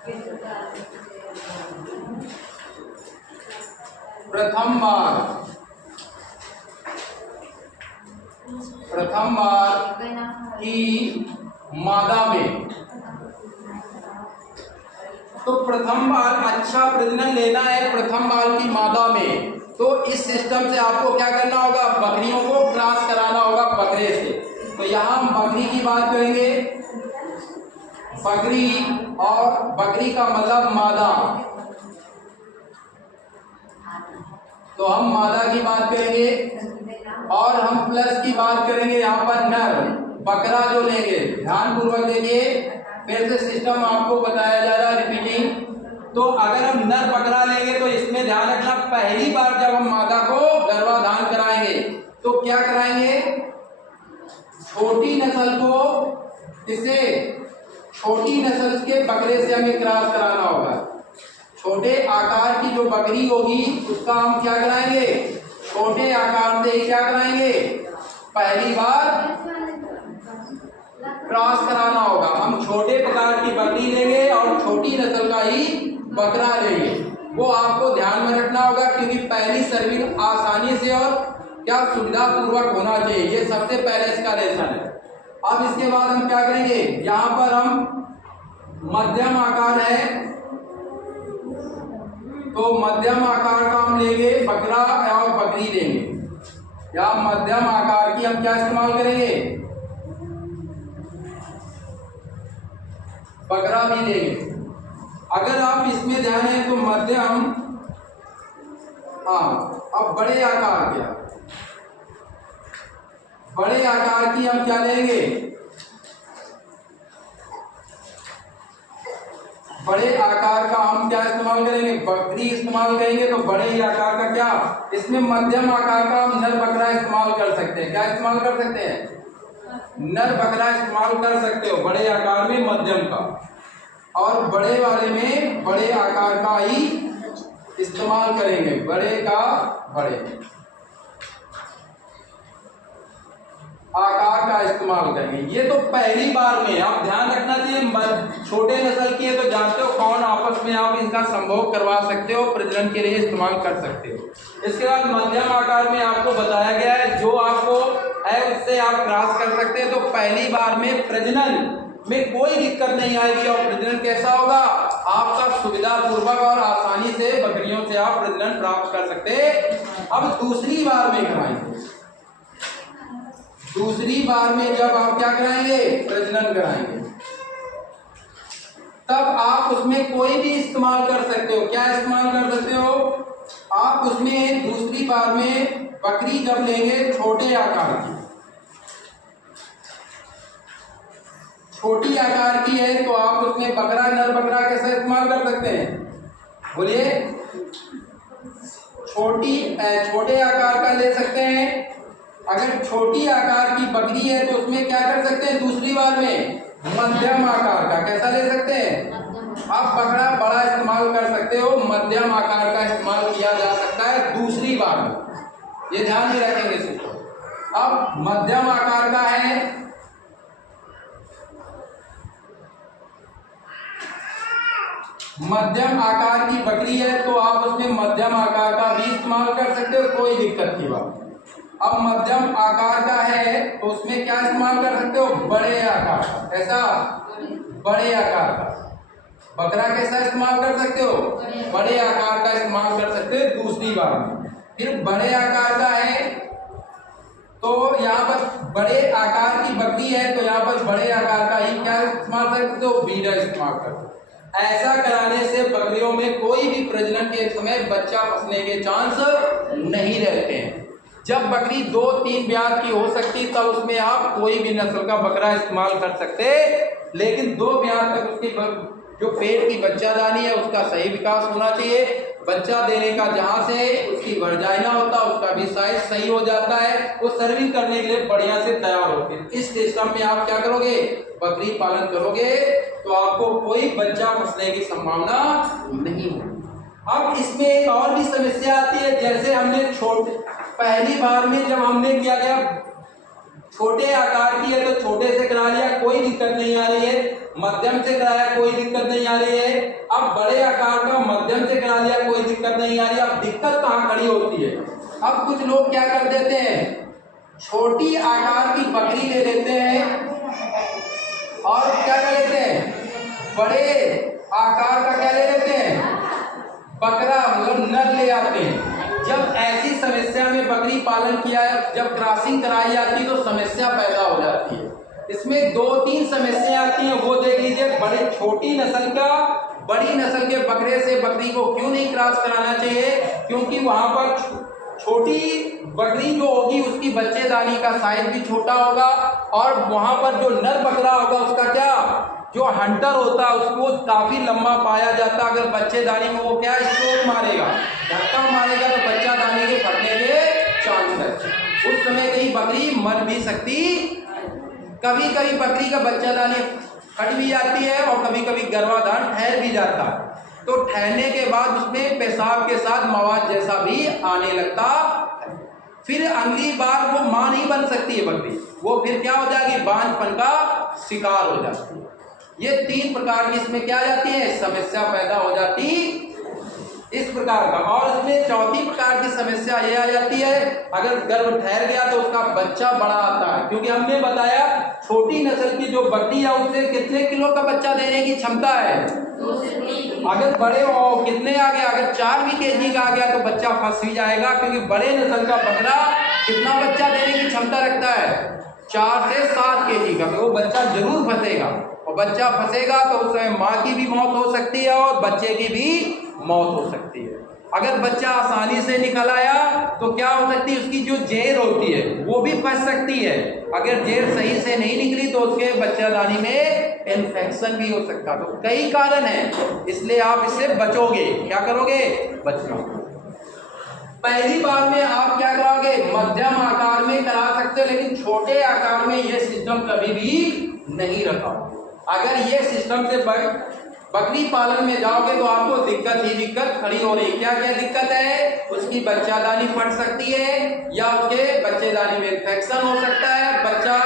प्रथम बार की मादा में, तो प्रथम बार अच्छा प्रजनन लेना है प्रथम बार की मादा में, तो इस सिस्टम से आपको क्या करना होगा, बकरियों को क्रॉस कराना होगा बकरे से। तो यहाँ हम बकरी की बात करेंगे, बकरी, और बकरी का मतलब मादा, तो हम मादा की बात करेंगे और हम प्लस की बात करेंगे यहाँ पर नर, बकरा जो लेंगे। ध्यान पूर्वक देखिए, फिर से सिस्टम आपको बताया जा रहा है रिपीटिंग। तो अगर हम नर बकरा लेंगे तो इसमें ध्यान रखना, पहली बार जब हम मादा को गर्भाधान कराएंगे तो क्या कराएंगे, छोटी नस्ल को, इसे छोटी नस्ल के बकरे से हमें क्रॉस कराना होगा। छोटे आकार की जो बकरी होगी उसका हम क्या कराएंगे, छोटे आकार से ही क्या कराएंगे, पहली बार क्रॉस कराना होगा। हम छोटे प्रकार की बकरी लेंगे और छोटी नस्ल का ही बकरा लेंगे, वो आपको ध्यान में रखना होगा, क्योंकि पहली सर्विंग आसानी से और क्या सुविधा पूर्वक होना चाहिए, ये सबसे पहले इसका लेसन है। अब इसके बाद हम क्या करेंगे, यहाँ पर हम मध्यम आकार है, तो मध्यम आकार का हम लेंगे बकरा और बकरी लेंगे, या मध्यम आकार की हम क्या इस्तेमाल करेंगे, बकरा भी लेंगे। अगर आप इसमें ध्यान है तो मध्यम, अब बड़े आकार के, बड़े आकार की हम क्या लेंगे, बड़े आकार का हम क्या इस्तेमाल करेंगे, बकरी इस्तेमाल करेंगे। तो बड़े आकार का क्या, इसमें मध्यम आकार का हम नर बकरा इस्तेमाल कर सकते हैं। क्या इस्तेमाल कर सकते हैं, नर बकरा इस्तेमाल कर सकते हो बड़े आकार में मध्यम का, और बड़े वाले में बड़े आकार का ही इस्तेमाल करेंगे, बड़े का बड़े आकार का इस्तेमाल करेंगे। ये तो पहली बार में, आप ध्यान रखना चाहिए, छोटे नस्ल की है तो जानते हो कौन आपस में आप इनका संभोग करवा सकते हो, प्रजनन के लिए इस्तेमाल कर सकते हो। इसके बाद मध्यम आकार में आपको बताया गया है जो आपको है उससे आप क्रॉस कर सकते हैं। तो पहली बार में प्रजनन में कोई दिक्कत नहीं आएगी और प्रजनन कैसा होगा, आपका सुविधा पूर्वक और आसानी से बकरियों से आप प्रजनन प्राप्त कर सकते हैं। अब दूसरी बार में कराएंगे, दूसरी बार में जब आप क्या कराएंगे, प्रजनन कराएंगे, तब आप उसमें कोई भी इस्तेमाल कर सकते हो। क्या इस्तेमाल कर सकते हो, आप उसमें दूसरी बार में बकरी जब लेंगे छोटे आकार की, छोटी आकार की है तो आप उसमें बकरा, नर बकरा कैसे इस्तेमाल कर सकते हैं, बोलिए, छोटे आकार का ले सकते हैं। अगर छोटी आकार की बकरी है तो उसमें क्या कर सकते हैं, दूसरी बार में मध्यम आकार का, कैसा ले सकते हैं, आप बकरा बड़ा इस्तेमाल कर सकते हो, मध्यम आकार का इस्तेमाल किया जा सकता है दूसरी बार में, ये ध्यान में रखेंगे इसको। अब मध्यम आकार का है, मध्यम आकार की बकरी है तो आप उसमें मध्यम आकार का भी इस्तेमाल कर सकते हो, कोई दिक्कत की बात। अब मध्यम आकार का है तो उसमें क्या इस्तेमाल कर सकते हो, बड़े आकार का, ऐसा बड़े आकार का बकरा कैसा इस्तेमाल कर सकते हो, बड़े आकार का इस्तेमाल कर सकते हो दूसरी बार में। फिर बड़े आकार का है तो यहाँ पर बड़े आकार की बकरी है तो यहाँ पर बड़े आकार का ही क्या इस्तेमाल कर सकते हो, बीड़ा इस्तेमाल कर सकते हो। ऐसा कराने से बकरियों में कोई भी प्रजनन के समय बच्चा फंसने के चांस नहीं रहते हैं। जब बकरी 2-3 ब्यात की हो सकती तब उसमें आप कोई भी नस्ल का बकरा इस्तेमाल कर सकते, लेकिन 2 ब्यात तक उसकी जो पेट की बच्चादानी है उसका सही विकास होना चाहिए। बच्चा देने का जहां से उसकी वर्जाइना होता है उसका भी साइज सही हो जाता है, वो सर्विंग करने के लिए बढ़िया से तैयार होती है। इस सिस्टम में आप क्या करोगे, बकरी पालन करोगे तो आपको कोई बच्चा फंसने की संभावना नहीं होगी। अब इसमें एक और भी समस्या आती है, जैसे हमने पहली बार में जब हमने क्या किया, छोटे आकार की है तो छोटे से करा लिया, कोई दिक्कत नहीं आ रही है। मध्यम से कराया, कोई दिक्कत नहीं आ रही है। अब बड़े आकार का मध्यम से करा लिया, कोई दिक्कत नहीं आ रही है। अब दिक्कत कहाँ खड़ी होती है? अब कुछ लोग क्या कर देते हैं, छोटी आकार की बकरी ले लेते हैं और क्या कर लेते हैं, बड़े आकार का क्या ले लेते हैं, बकरा मतलब नर ले आते हैं। जब ऐसी समस्या में बकरी पालन किया, जब क्रॉसिंग कराई जाती है तो समस्या पैदा हो जाती है। इसमें 2-3 समस्या आती हैं, वो देख लीजिए। बड़े छोटी नस्ल का बड़ी नस्ल के बकरे से बकरी को क्यों नहीं क्रॉस कराना चाहिए? क्योंकि वहां पर छोटी बकरी जो होगी उसकी बच्चेदानी का साइज भी छोटा होगा और वहां पर जो नर बकरा होगा उसका क्या, जो हंटर होता है उसको काफी लंबा पाया जाता है। अगर बच्चेदानी में वो क्या स्ट्रोक मारेगा, धक्का मारेगा तो बच्चादानी के फटने के चांस है। उस समय कहीं बकरी मर भी सकती, कभी कभी बकरी का बच्चादानी फट भी जाती है और कभी कभी गर्भाधान ठहर भी जाता है। तो ठहरने के बाद उसमें पेशाब के साथ मवाद जैसा भी आने लगता, फिर अगली बार वो मां नहीं बन सकती है बकरी, वो फिर क्या हो जाएगी, बांझपन का शिकार हो जाती है। ये 3 प्रकार की इसमें क्या आ जाती है, समस्या पैदा हो जाती इस प्रकार का। और इसमें चौथी प्रकार की समस्या ये आ जाती है, अगर गर्भ ठहर गया तो उसका बच्चा बड़ा आता है। क्योंकि हमने बताया छोटी नस्ल की जो बकरी है उससे कितने किलो का बच्चा देने की क्षमता है, अगर बड़े हो कितने आ गया, अगर 4 भी केजी का आ गया तो बच्चा फंस ही जाएगा। क्योंकि बड़े नस्ल का बकरा कितना बच्चा देने की क्षमता रखता है, 4 से 7 केजी का, तो वो बच्चा जरूर फंसेगा। और बच्चा फंसेगा तो उस समय माँ की भी मौत हो सकती है और बच्चे की भी मौत हो सकती है। अगर बच्चा आसानी से निकल आया तो क्या हो सकती है, उसकी जो जेर होती है वो भी फंस सकती है। अगर जेर सही से नहीं निकली तो उसके बच्चादानी में इन्फेक्शन भी हो सकता है। तो कई कारण हैं, इसलिए आप इससे बचोगे। क्या करोगे, बचना। पहली बार में आप क्या कराओगे, मध्यम आकार में करा सकते हो, लेकिन छोटे आकार में यह सिस्टम कभी भी नहीं रखा। अगर ये सिस्टम से बकरी पालन में जाओगे तो आपको दिक्कत ही दिक्कत खड़ी हो रही है। क्या क्या दिक्कत है, उसकी बच्चादानी फट सकती है या उसके बच्चेदानी में इन्फेक्शन हो सकता है। बच्चा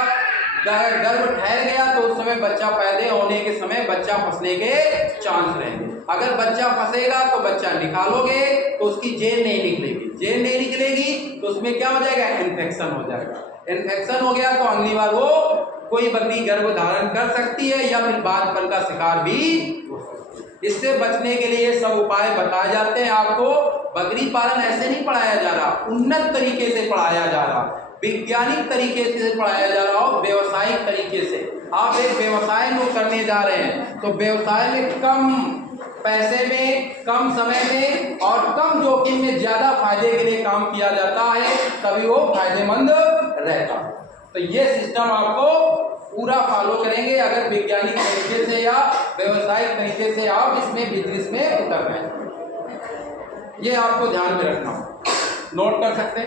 गर्भ ठहर गया तो उस समय बच्चा पैदा होने के समय बच्चा फंसने के चांस रहेंगे। अगर बच्चा फंसेगा तो बच्चा निकालोगे तो उसकी जेल नहीं निकलेगी, जेल नहीं निकलेगी तो उसमें क्या हो जाएगा, इन्फेक्शन हो जाएगा। इन्फेक्शन हो गया तो अगली बार वो कोई बकरी गर्भ धारण कर सकती है या फिर बांझपन का शिकार भी हो सकती है। इससे बचने के लिए सब उपाय बताए जाते हैं आपको। बकरी पालन ऐसे नहीं पढ़ाया जा रहा, उन्नत तरीके से पढ़ाया जा रहा, वैज्ञानिक तरीके से पढ़ाया जा रहा हो, व्यवसायिक तरीके से। आप एक व्यवसाय को करने जा रहे हैं तो व्यवसाय में कम पैसे में, कम समय में और कम जोखिम में ज्यादा फायदे के लिए काम किया जाता है, तभी वो फायदेमंद रहता है। तो ये सिस्टम आपको पूरा फॉलो करेंगे अगर वैज्ञानिक तरीके से या व्यवसायिक तरीके से आप इसमें बिजनेस में उतर रहे हैं। ये आपको ध्यान में रखना, नोट कर सकते हैं।